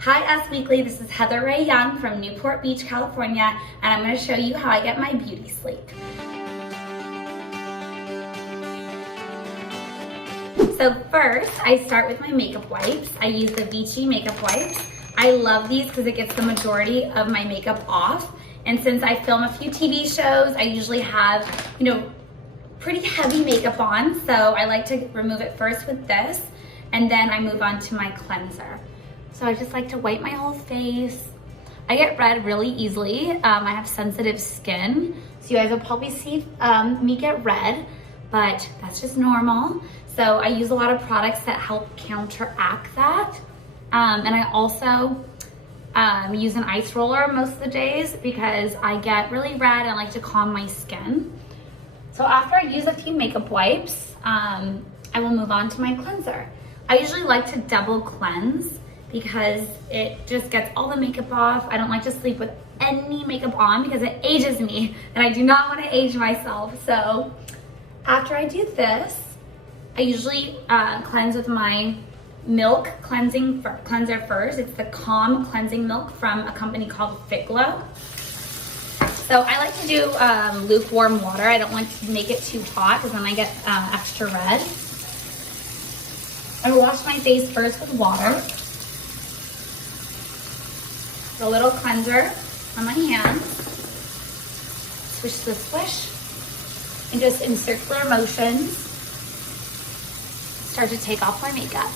Hi Us Weekly, this is Heather Ray Young from Newport Beach, California, and I'm going to show you how I get my beauty sleep. So first, I start with my makeup wipes. I use the Vichy makeup wipes. I love these because it gets the majority of my makeup off. And since I film a few TV shows, I usually have, pretty heavy makeup on. So I like to remove it first with this, and then I move on to my cleanser. So I just like to wipe my whole face. I get red really easily. I have sensitive skin. So you guys will probably see me get red, but that's just normal. So I use a lot of products that help counteract that. And I also use an ice roller most of the days because I get really red and I like to calm my skin. So after I use a few makeup wipes, I will move on to my cleanser. I usually like to double cleanse because it just gets all the makeup off. I don't like to sleep with any makeup on because it ages me and I do not want to age myself. So after I do this, I usually cleanse with my milk cleanser first. It's the Calm Cleansing Milk from a company called Fit Glow. So I like to do lukewarm water. I don't want to make it too hot because then I get extra red. I wash my face first with water. A little cleanser on my hands. Swish, swish, swish. And just in circular motions, start to take off my makeup.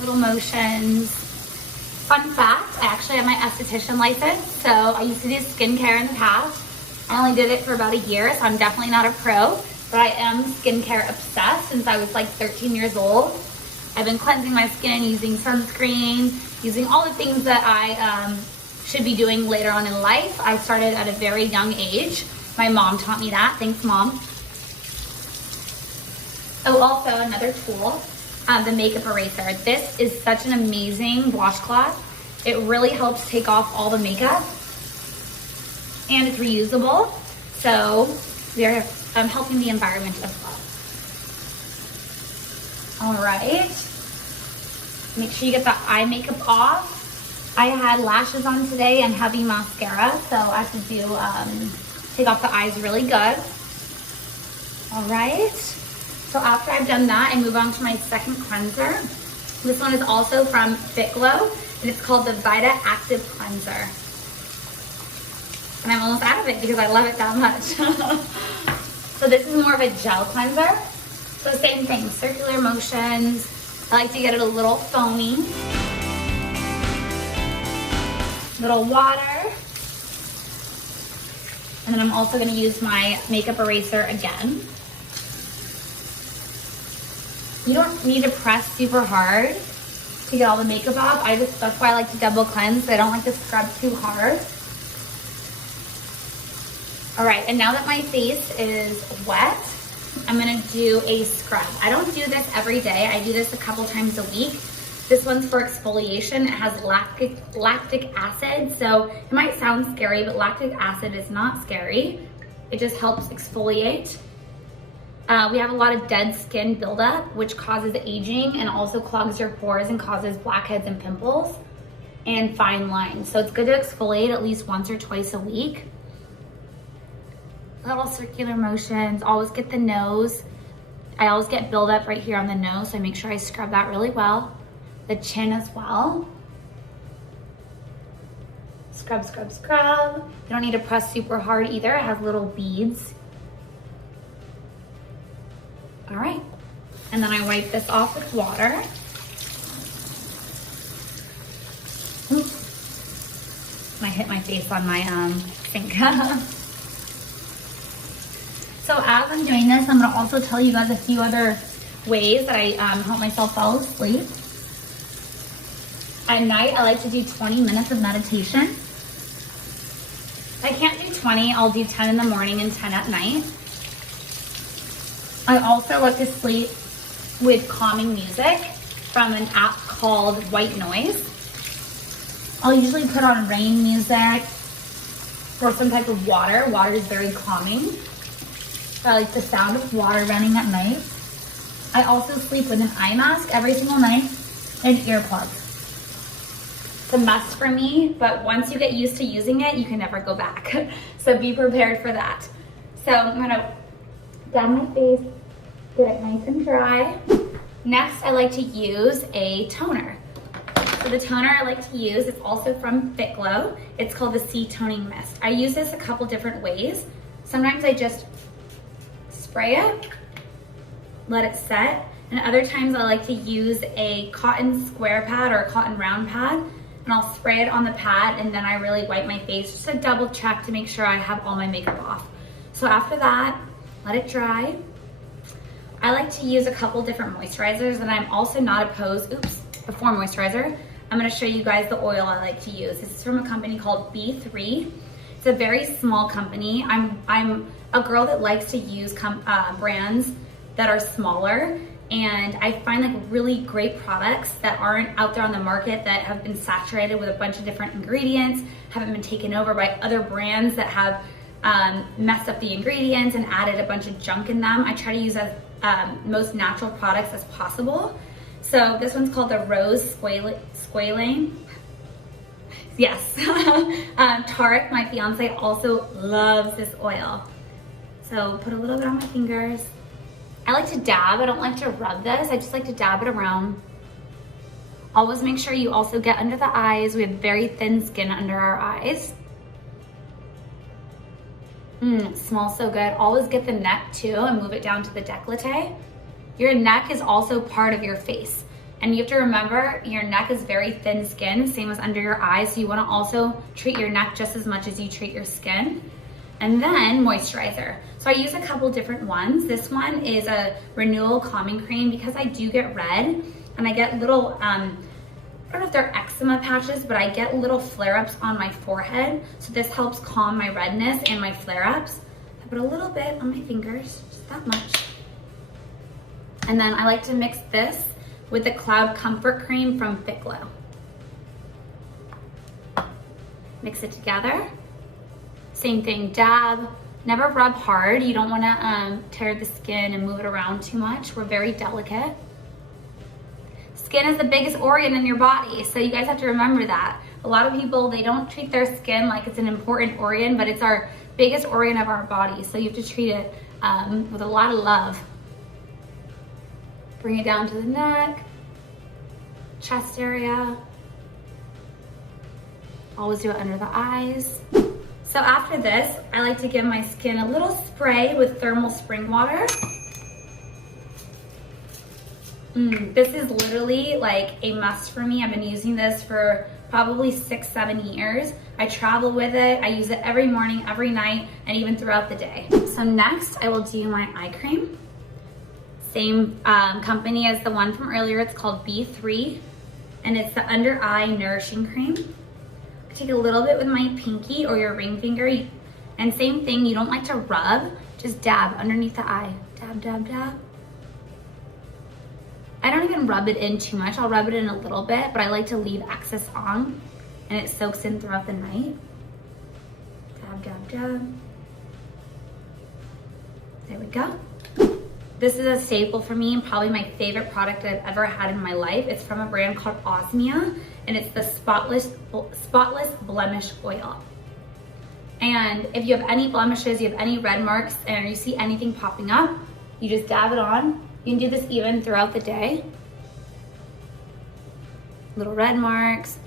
Little motions. Fun fact, I actually have my esthetician license, so I used to do skincare in the past. I only did it for about a year, so I'm definitely not a pro, but I am skincare obsessed since I was like 13 years old. I've been cleansing my skin, using sunscreen, using all the things that I should be doing later on in life. I started at a very young age. My mom taught me that. Thanks, Mom. Oh, also another tool. The makeup eraser. This is such an amazing washcloth. It really helps take off all the makeup, and it's reusable, so we are helping the environment as well. All right, make sure you get the eye makeup off. I had lashes on today and heavy mascara, so I have to take off the eyes really good. All right. So after I've done that, I move on to my second cleanser. This one is also from Fit Glow, and it's called the Vita Active Cleanser. And I'm almost out of it because I love it that much. So this is more of a gel cleanser. So same thing, circular motions. I like to get it a little foamy. Little water. And then I'm also gonna use my makeup eraser again. You don't need to press super hard to get all the makeup off. That's why I like to double cleanse. I don't like to scrub too hard. All right, and now that my face is wet, I'm gonna do a scrub. I don't do this every day. I do this a couple times a week. This one's for exfoliation. It has lactic acid, so it might sound scary, but lactic acid is not scary. It just helps exfoliate. We have a lot of dead skin buildup, which causes aging and also clogs your pores and causes blackheads and pimples and fine lines. So it's good to exfoliate at least once or twice a week. Little circular motions, always get the nose. I always get buildup right here on the nose, so I make sure I scrub that really well. The chin as well. Scrub, scrub, scrub. You don't need to press super hard either. It has little beads. All right, and then I wipe this off with water. Oops. I hit my face on my sink. So as I'm doing this, I'm gonna also tell you guys a few other ways that I help myself fall asleep. At night, I like to do 20 minutes of meditation. If I can't do 20, I'll do 10 in the morning and 10 at night. I also like to sleep with calming music from an app called White Noise. I'll usually put on rain music or some type of water. Water is very calming. I like the sound of water running at night. I also sleep with an eye mask every single night and earplugs. It's a must for me, but once you get used to using it, you can never go back. So be prepared for that. So I'm gonna dab my face, get it nice and dry. Next, I like to use a toner. So the toner I like to use, it's also from Fit Glow. It's called the Sea Toning Mist. I use this a couple different ways. Sometimes I just spray it, let it set, and other times I like to use a cotton square pad or a cotton round pad, and I'll spray it on the pad, and then I really wipe my face just to double check to make sure I have all my makeup off. So after that, let it dry. I like to use a couple different moisturizers, and I'm also not opposed, before moisturizer, I'm gonna show you guys the oil I like to use. This is from a company called B3. It's a very small company. I'm a girl that likes to use brands that are smaller, and I find like really great products that aren't out there on the market that have been saturated with a bunch of different ingredients, haven't been taken over by other brands that have messed up the ingredients and added a bunch of junk in them. I try to use as most natural products as possible. So this one's called the Rose Squalane. Yes. Tarek, my fiance, also loves this oil. So put a little bit on my fingers. I like to dab. I don't like to rub this. I just like to dab it around. Always make sure you also get under the eyes. We have very thin skin under our eyes. It smells so good. Always get the neck too and move it down to the décolleté. Your neck is also part of your face. And you have to remember your neck is very thin skin, same as under your eyes. So you wanna also treat your neck just as much as you treat your skin. And then moisturizer. So I use a couple different ones. This one is a renewal calming cream because I do get red and I get little, I don't know if they're eczema patches, but I get little flare-ups on my forehead. So this helps calm my redness and my flare-ups. I put a little bit on my fingers, just that much. And then I like to mix this with the Cloud Comfort Cream from Fit Glow. Mix it together. Same thing, dab. Never rub hard. You don't wanna tear the skin and move it around too much. We're very delicate. Skin is the biggest organ in your body, so you guys have to remember that. A lot of people, they don't treat their skin like it's an important organ, but it's our biggest organ of our body, so you have to treat it with a lot of love. Bring it down to the neck, chest area. Always do it under the eyes. So after this, I like to give my skin a little spray with thermal spring water. This is literally like a must for me. I've been using this for probably 6-7 years. I travel with it. I use it every morning, every night, and even throughout the day. So next, I will do my eye cream. Same company as the one from earlier. It's called B3, and it's the Under Eye Nourishing Cream. Take a little bit with my pinky or your ring finger, and same thing, you don't like to rub, just dab underneath the eye. Dab, dab, dab. I don't even rub it in too much. I'll rub it in a little bit, but I like to leave excess on, and it soaks in throughout the night. Dab, dab, dab. There we go. This is a staple for me and probably my favorite product I've ever had in my life. It's from a brand called Osmia, and it's the Spotless Blemish Oil. And if you have any blemishes, you have any red marks, and you see anything popping up, you just dab it on. You can do this even throughout the day. Little red marks,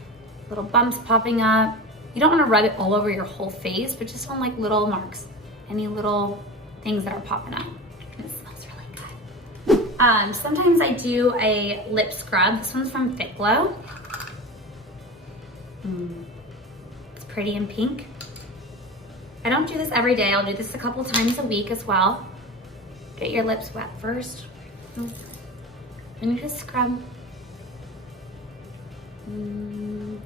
little bumps popping up. You don't want to rub it all over your whole face, but just on like little marks, any little things that are popping up. It smells really good. Sometimes I do a lip scrub. This one's from Fit Glow. It's pretty in pink. I don't do this every day. I'll do this a couple times a week as well. Get your lips wet first. And you just scrub. Do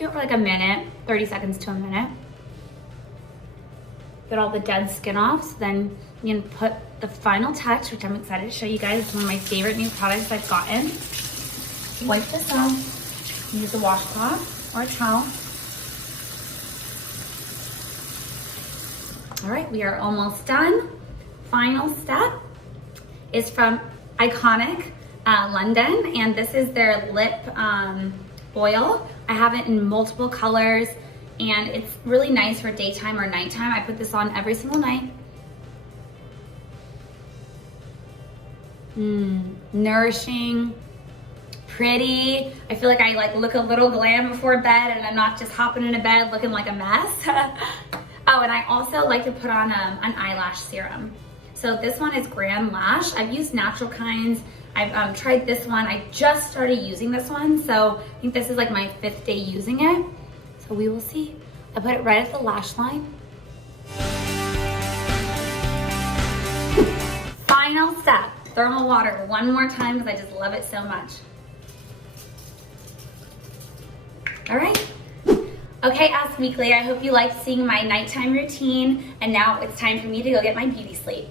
it for like a minute, 30 seconds to a minute. Get all the dead skin off, so then you can put the final touch, which I'm excited to show you guys. It's one of my favorite new products I've gotten. Wipe this off. Use a washcloth or a towel. All right, we are almost done. Final step is from Iconic, London, and this is their lip oil. I have it in multiple colors, and it's really nice for daytime or nighttime. I put this on every single night. Nourishing, pretty. I feel like I look a little glam before bed, and I'm not just hopping into bed looking like a mess. Oh, and I also like to put on an eyelash serum. So this one is Grand Lash. I've used natural kinds. I've tried this one. I just started using this one, so I think this is like my 5th day using it. So we will see. I put it right at the lash line. Final step, thermal water one more time because I just love it so much. All right. Okay, Ask Weekly, I hope you liked seeing my nighttime routine, and now it's time for me to go get my beauty sleep.